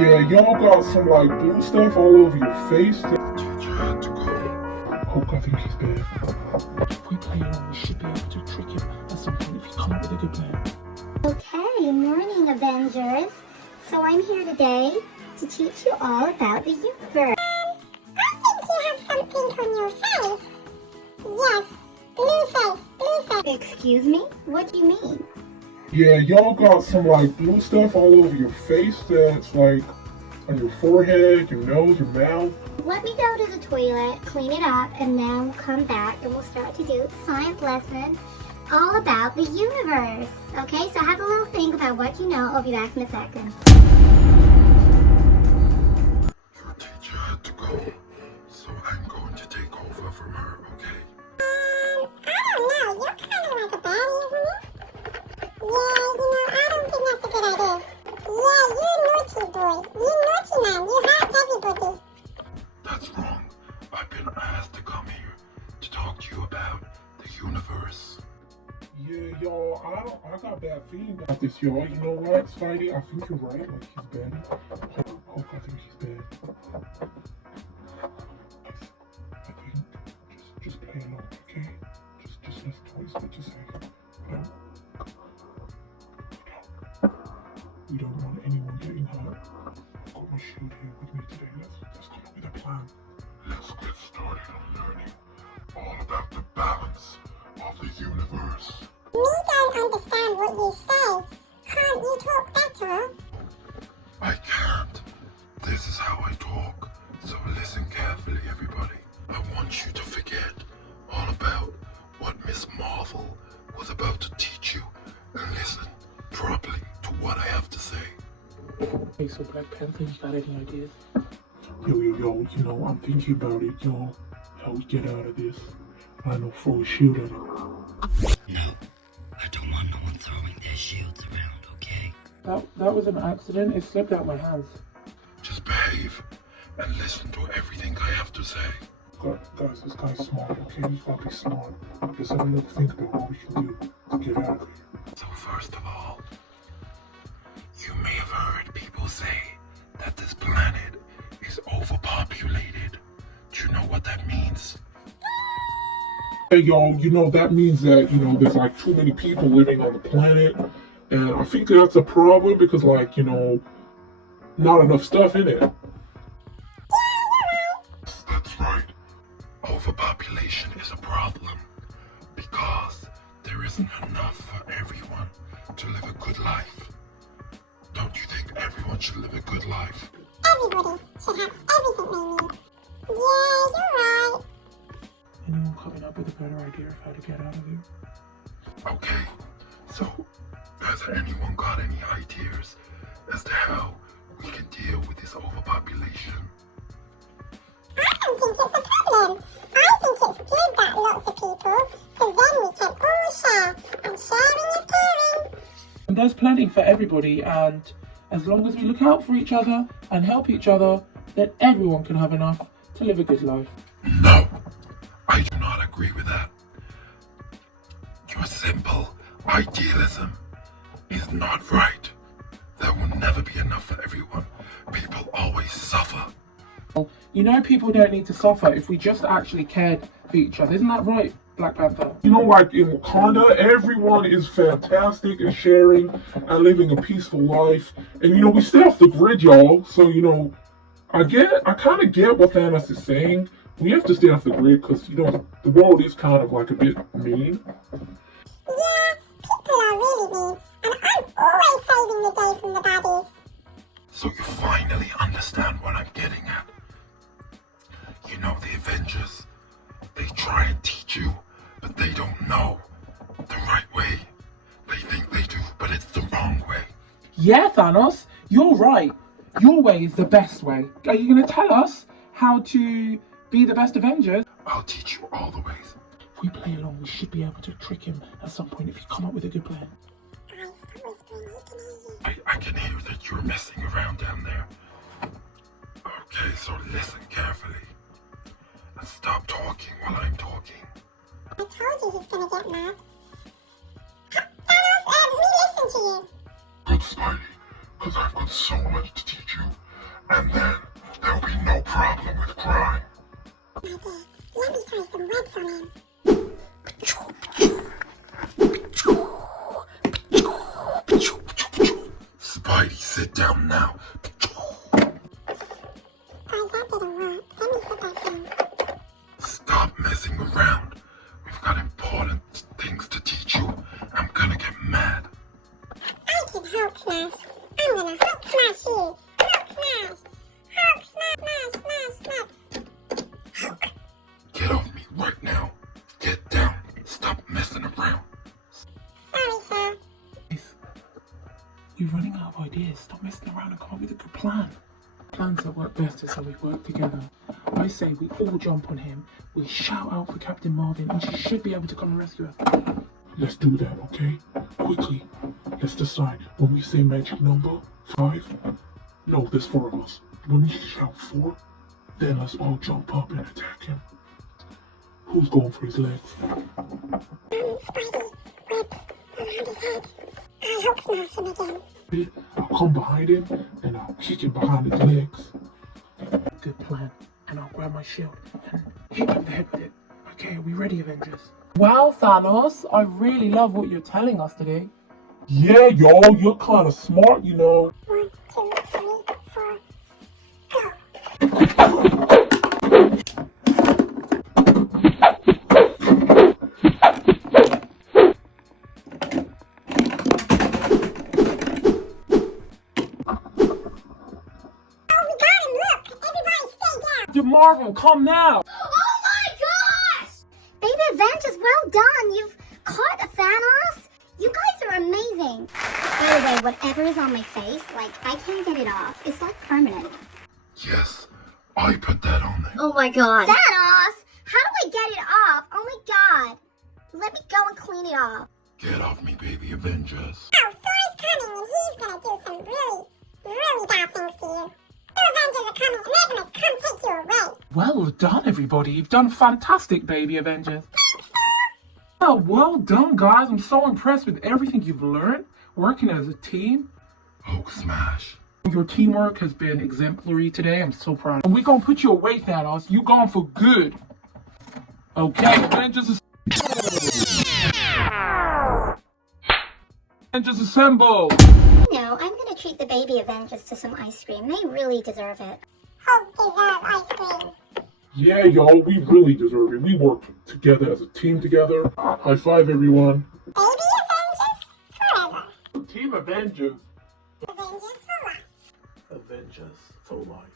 Yeah, y'all got some like blue stuff all over your face. Teacher had to go. Oh, I think he's dead. If we play along, we should be able to trick him at some point if you come up with a good plan. Okay, morning Avengers. So I'm here today to teach you all about the universe. I think you have something on your face. Yes, blue face, blue face. Excuse me? What do you mean? Yeah, y'all got some like blue stuff all over your face that's like on your forehead, your nose, your mouth. Let me go to the toilet, clean it up, and then we'll come back and we'll start to do a science lesson all about the universe. Okay, so have a little think about what you know. I'll be back in a second. Your teacher had to go, so I'm going to take over from her, okay? I don't know. You're kind of like a baddie, isn't it? Yeah, I don't think that's a good idea. Yeah, you naughty boy. You naughty man. You hurt everybody. That's wrong. I've been asked to come here to talk to you about the universe. Yeah, y'all, I got bad feelings about this, y'all. You know what, Spidey? I think you're right. Like, he's dead. Oh, I think he's dead. I think just play along, okay? Just listen to what he's got to say. We don't want anyone getting hurt. I've got my shield here with me today. Let's come up with a plan. Let's get started on learning all about the balance of the universe. We don't understand what you say. Can't you talk better? I can't. This is how I talk. So listen carefully, everybody. I want you to forget all about what Miss Marvel was about to teach you and listen properly to what I have to say. Okay, so Black Panther, you got any ideas? Yo, you know, I'm thinking about it, y'all. How we get out of this. I know, throw a shield at it. No, I don't want no one throwing their shields around, okay? That was an accident. It slipped out my hands. Just behave and listen to everything I have to say. Guys, this guy's smart, okay? He's gotta be smart. Let's have a little think about what we can do to get out of here. So first of all, you may have heard people say that this planet is overpopulated. Do you know what that means? Hey, y'all, you know, that means that, you know, there's like too many people living on the planet. And I think that's a problem because, like, you know, not enough stuff in it. That's right. Overpopulation is a problem because there isn't enough for everyone to live a good life. Don't you think everyone should live a good life? Everybody should have everything they need. Yeah, you're right. Anyone coming up with a better idea of how to get out of here? Okay, so has anyone got any ideas as to how we can deal with this overpopulation? I don't think it's a problem. I think it's good that lots of people, because then we can all share, and sharing is caring. And there's plenty for everybody, and as long as we look out for each other and help each other, then everyone can have enough to live a good life. No, I do not agree with that. Your simple idealism is not right. There will never be enough for everyone. People always suffer. You know, people don't need to suffer if we just actually cared for each other. Isn't that right, Black Panther? You know, like in Wakanda, everyone is fantastic and sharing and living a peaceful life. And, you know, we stay off the grid, y'all. So, you know, I kind of get what Thanos is saying. We have to stay off the grid because, you know, the world is kind of like a bit mean. Yeah, people are really mean, and I'm always saving the day from the baddies. So you finally understand what I'm getting at. You know, the Avengers, they try and teach you, but they don't know the right way. They think they do, but it's the wrong way. Yeah, Thanos, you're right. Your way is the best way. Are you going to tell us how to be the best Avengers? I'll teach you all the ways. If we play along, we should be able to trick him at some point if you come up with a good plan. Guys, I'm whispering, he can hear you. I can hear that you're messing around down there. Okay, so listen carefully. And stop talking while I'm talking. I told you he's gonna get mad. Thanos, we listen to you. Good, Spidey, because I've got so much to teach you. And then there'll be no problem with crime. My dad, let me try some webs on him. Spidey, sit down now. Guys, that didn't work. Let me sit back down. Stop messing around. We've got important things to teach you. I'm gonna get mad. I can Hulk smash. I'm gonna Hulk smash you. Hulk smash. Hulk smash, smash, smash, smash. Get off me right now. Get down. Stop messing around. Sorry, sir. You're running out of ideas. Stop messing around and come up with a good plan. Plans that work best is how we work together. I say we all jump on him, we shout out for Captain Marvin, and she should be able to come and rescue her. Let's do that, okay? Quickly, let's decide. When we say magic number 5, no, there's 4 of us. When we shout 4, then let's all jump up and attack him. Who's going for his legs? Spidey, webs around his head. I'll Hulk smash him again. I'll come behind him and I'll kick him behind his legs. Good plan. And I'll grab my shield and hit him in the head with it. Okay, are we ready, Avengers? Wow, Thanos, I really love what you're telling us today. Yeah, y'all, you're kind of smart, you know. 1, 2, 3, 4, go. Marvel, come now! Oh my gosh! Baby Avengers, well done! You've caught a Thanos! You guys are amazing! By the way, whatever is on my face, like, I can't get it off. It's like permanent. Yes, I put that on there. Oh my god. Thanos! How do I get it off? Oh my god. Let me go and clean it off. Get off me, Baby Avengers. Oh, Thor's coming and he's gonna do some really bad things to you. The Avengers are coming and they're gonna come take you away. Well done, everybody. You've done fantastic, Baby Avengers. Oh, well done, guys. I'm so impressed with everything you've learned, working as a team. Hulk smash. Your teamwork has been exemplary today. I'm so proud. And we're gonna put you away, Thanos. You gone for good. Okay, Avengers assemble. No, I'm gonna treat the Baby Avengers to some ice cream. They really deserve it. Hulk deserve ice cream. Yeah, y'all, we really deserve it. We work together as a team together. High five, everyone. Baby Avengers forever. Team Avengers. Avengers for life. Avengers for life.